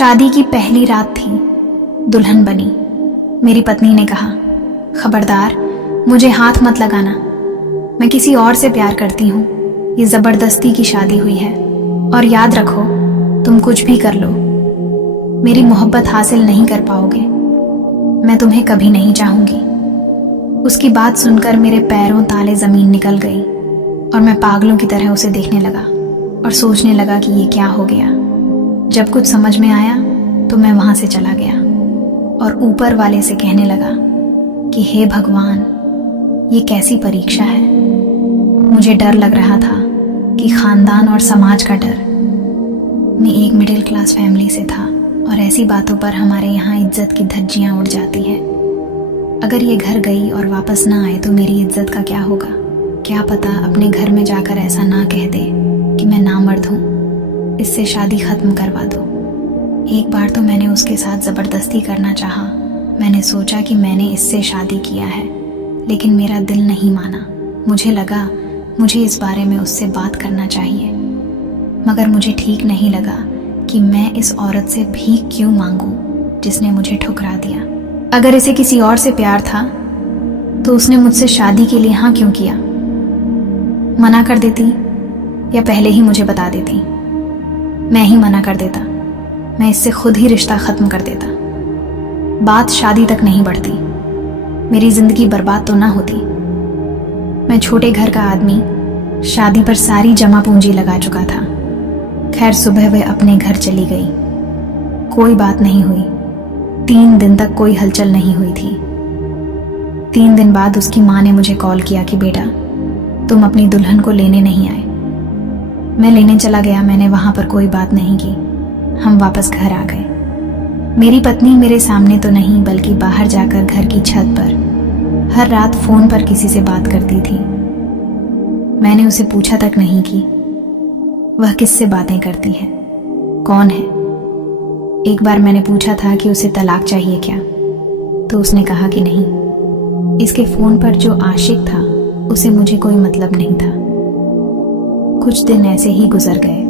शादी की पहली रात थी। दुल्हन बनी। मेरी पत्नी ने कहा, खबरदार मुझे हाथ मत लगाना, मैं किसी और से प्यार करती हूँ। ये जबरदस्ती की शादी हुई है और याद रखो तुम कुछ भी कर लो, मेरी मोहब्बत हासिल नहीं कर पाओगे। मैं तुम्हें कभी नहीं चाहूंगी। उसकी बात सुनकर मेरे पैरों ताले जमीन निकल गई और मैं पागलों की तरह उसे देखने लगा और सोचने लगा कि ये क्या हो गया। जब कुछ समझ में आया तो मैं वहां से चला गया और ऊपर वाले से कहने लगा कि हे भगवान, ये कैसी परीक्षा है। मुझे डर लग रहा था कि खानदान और समाज का डर। मैं एक मिडिल क्लास फैमिली से था और ऐसी बातों पर हमारे यहाँ इज्जत की धज्जियां उड़ जाती है। अगर ये घर गई और वापस ना आए तो मेरी इज्जत का क्या होगा। क्या पता अपने घर में जाकर ऐसा ना कह दे कि मैं नामर्द हूँ, इससे शादी खत्म करवा दो। एक बार तो मैंने उसके साथ जबरदस्ती करना चाहा। मैंने सोचा कि मैंने इससे शादी किया है, लेकिन मेरा दिल नहीं माना। मुझे लगा मुझे इस बारे में उससे बात करना चाहिए, मगर मुझे ठीक नहीं लगा कि मैं इस औरत से भीख क्यों मांगूं जिसने मुझे ठुकरा दिया। अगर इसे किसी और से प्यार था तो उसने मुझसे शादी के लिए हाँ क्यों किया। मना कर देती या पहले ही मुझे बता देती। मैं ही मना कर देता, मैं इससे खुद ही रिश्ता खत्म कर देता। बात शादी तक नहीं बढ़ती, मेरी जिंदगी बर्बाद तो ना होती। मैं छोटे घर का आदमी शादी पर सारी जमा पूंजी लगा चुका था। खैर सुबह वह अपने घर चली गई। कोई बात नहीं हुई। 3 दिन तक कोई हलचल नहीं हुई थी। 3 दिन बाद उसकी माँ ने मुझे कॉल किया कि बेटा तुम अपनी दुल्हन को लेने नहीं आए। मैं लेने चला गया। मैंने वहां पर कोई बात नहीं की। हम वापस घर आ गए। मेरी पत्नी मेरे सामने तो नहीं बल्कि बाहर जाकर घर की छत पर हर रात फोन पर किसी से बात करती थी। मैंने उसे पूछा तक नहीं कि वह किससे बातें करती है, कौन है। एक बार मैंने पूछा था कि उसे तलाक चाहिए क्या, तो उसने कहा कि नहीं। इसके फोन पर जो आशिक था उसे मुझे कोई मतलब नहीं था। कुछ दिन ऐसे ही गुजर गए।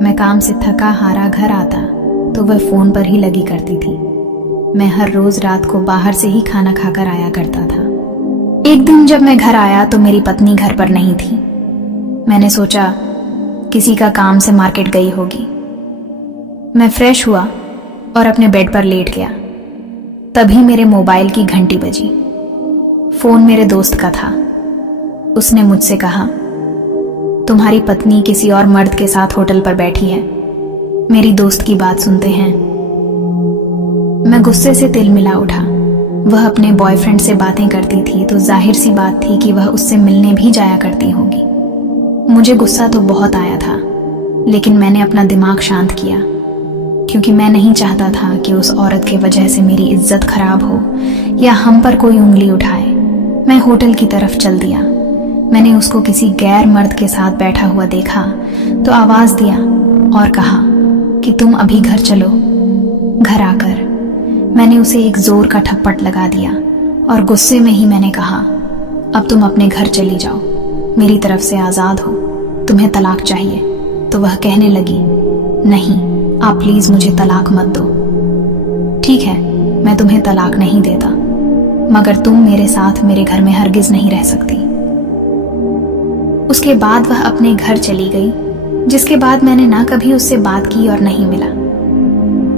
मैं काम से थका हारा घर आता तो वह फोन पर ही लगी करती थी। मैं हर रोज रात को बाहर से ही खाना खाकर आया करता था। एक दिन जब मैं घर आया तो मेरी पत्नी घर पर नहीं थी। मैंने सोचा किसी का काम से मार्केट गई होगी। मैं फ्रेश हुआ और अपने बेड पर लेट गया। तभी मेरे मोबाइल की घंटी बजी। फोन मेरे दोस्त का था। उसने मुझसे कहा, तुम्हारी पत्नी किसी और मर्द के साथ होटल पर बैठी है। मेरी दोस्त की बात सुनते हैं। मैं गुस्से से तिलमिला उठा। वह अपने बॉयफ्रेंड से बातें करती थी तो जाहिर सी बात थी कि वह उससे मिलने भी जाया करती होगी। मुझे गुस्सा तो बहुत आया था, लेकिन मैंने अपना दिमाग शांत किया, क्योंकि मैं नहीं चाहता था कि उस औरत के वजह से मेरी इज्जत खराब हो या हम पर कोई उंगली उठाए। मैं होटल की तरफ चल दिया। मैंने उसको किसी गैर मर्द के साथ बैठा हुआ देखा तो आवाज दिया और कहा कि तुम अभी घर चलो। घर आकर मैंने उसे एक जोर का थप्पड़ लगा दिया और गुस्से में ही मैंने कहा, अब तुम अपने घर चली जाओ, मेरी तरफ से आजाद हो, तुम्हें तलाक चाहिए। तो वह कहने लगी, नहीं आप प्लीज मुझे तलाक मत दो। ठीक है, मैं तुम्हें तलाक नहीं देता, मगर तुम मेरे साथ मेरे घर में हरगिज नहीं रह सकती। उसके बाद वह अपने घर चली गई, जिसके बाद मैंने ना कभी उससे बात की और नहीं मिला।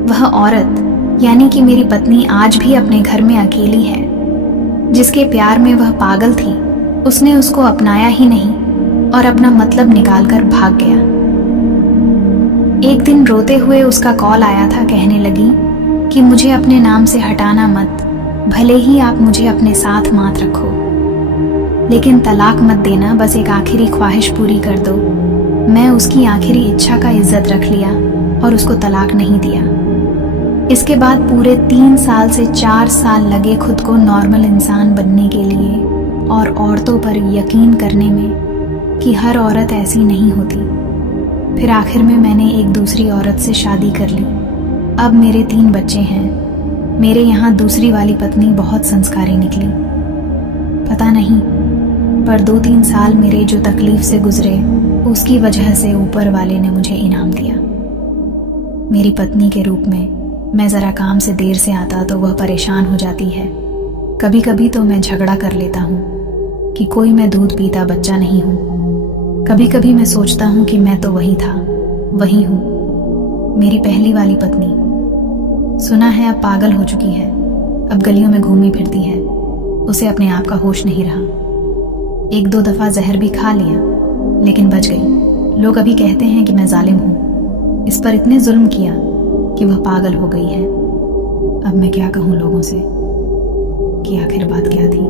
वह औरत यानी कि मेरी पत्नी आज भी अपने घर में अकेली है। जिसके प्यार में वह पागल थी, उसने उसको अपनाया ही नहीं और अपना मतलब निकालकर भाग गया। एक दिन रोते हुए उसका कॉल आया था। कहने लगी कि मुझे अपने नाम से हटाना मत, भले ही आप मुझे अपने साथ मात रखो, लेकिन तलाक मत देना, बस एक आखिरी ख्वाहिश पूरी कर दो। मैं उसकी आखिरी इच्छा का इज्जत रख लिया और उसको तलाक नहीं दिया। इसके बाद पूरे 3 साल से 4 साल लगे खुद को नॉर्मल इंसान बनने के लिए और औरतों पर यकीन करने में कि हर औरत ऐसी नहीं होती। फिर आखिर में मैंने एक दूसरी औरत से शादी कर ली। अब मेरे 3 बच्चे हैं। मेरे यहाँ दूसरी वाली पत्नी बहुत संस्कारी निकली। पता नहीं, पर 2-3 साल मेरे जो तकलीफ से गुजरे उसकी वजह से ऊपर वाले ने मुझे इनाम दिया। मेरी पत्नी के रूप में मैं ज़रा काम से देर से आता तो वह परेशान हो जाती है। कभी कभी तो मैं झगड़ा कर लेता हूँ कि कोई मैं दूध पीता बच्चा नहीं हूँ। कभी कभी मैं सोचता हूँ कि मैं तो वही था, वही हूँ, मेरी पहली वाली पत्नी। सुना है अब पागल हो चुकी है, अब गलियों में घूमी फिरती है, उसे अपने आप का होश नहीं रहा। 1-2 दफ़ा जहर भी खा लिया लेकिन बच गई। लोग अभी कहते हैं कि मैं जालिम हूँ, इस पर इतने जुल्म किया कि वह पागल हो गई है। अब मैं क्या कहूँ लोगों से कि आखिर बात क्या थी।